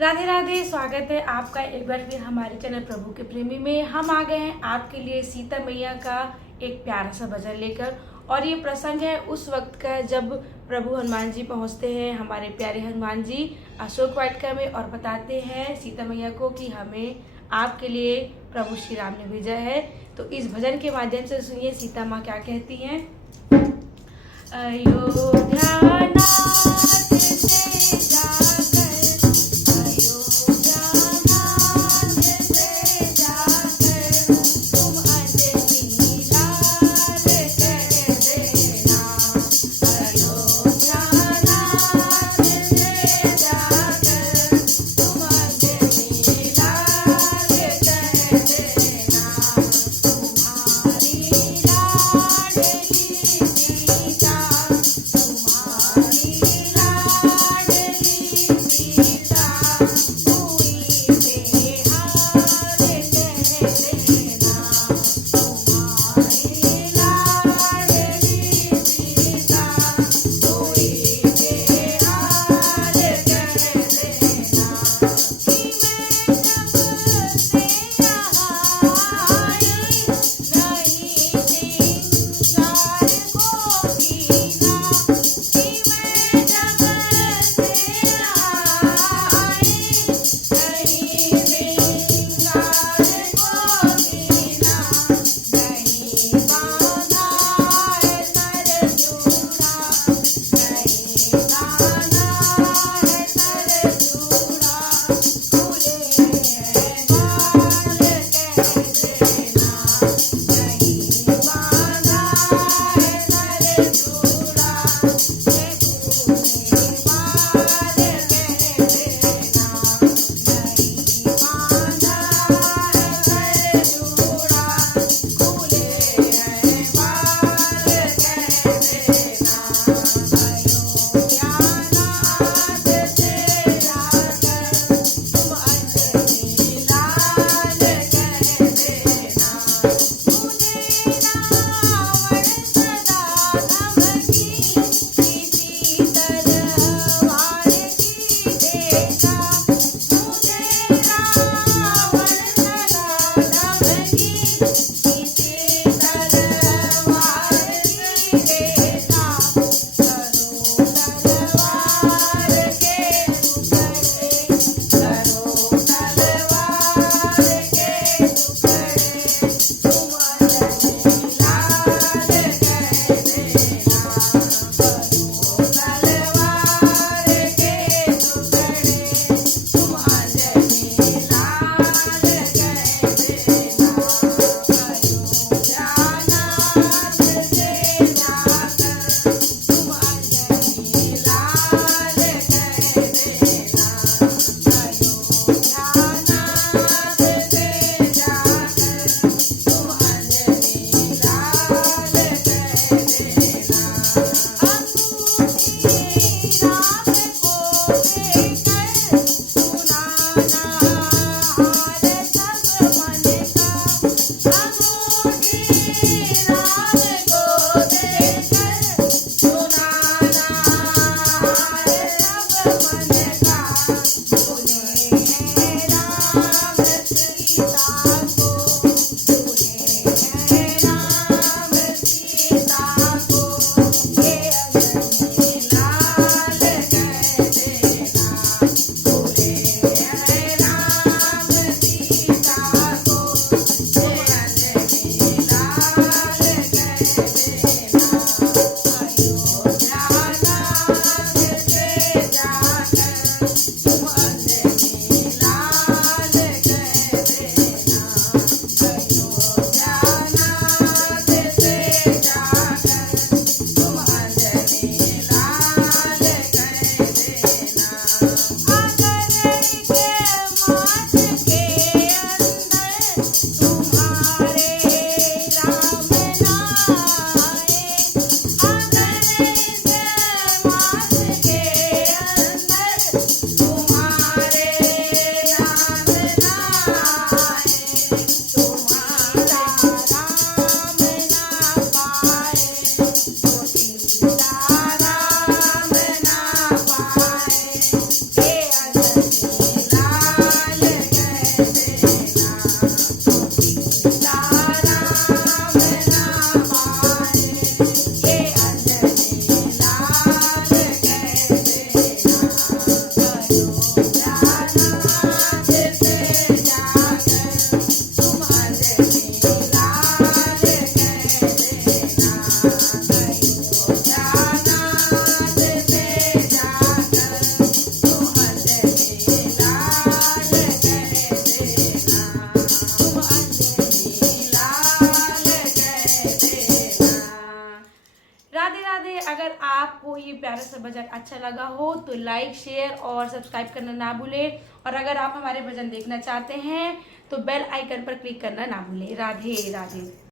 राधे राधे। स्वागत है आपका एक बार फिर हमारे चैनल प्रभु के प्रेमी में। हम आ गए हैं आपके लिए सीता मैया का एक प्यारा सा भजन लेकर। और ये प्रसंग है उस वक्त का जब प्रभु हनुमान जी पहुंचते हैं, हमारे प्यारे हनुमान जी अशोक वाटिका में, और बताते हैं सीता मैया को कि हमें आपके लिए प्रभु श्री राम ने भेजा है। तो इस भजन के माध्यम से सुनिए सीता माँ क्या कहती हैं। अयोध्या राधे राधे। अगर आपको ये प्यारा सा भजन अच्छा लगा हो तो लाइक, शेयर और सब्सक्राइब करना ना भूलें। और अगर आप हमारे भजन देखना चाहते हैं तो बेल आइकन पर क्लिक करना ना भूलें। राधे राधे।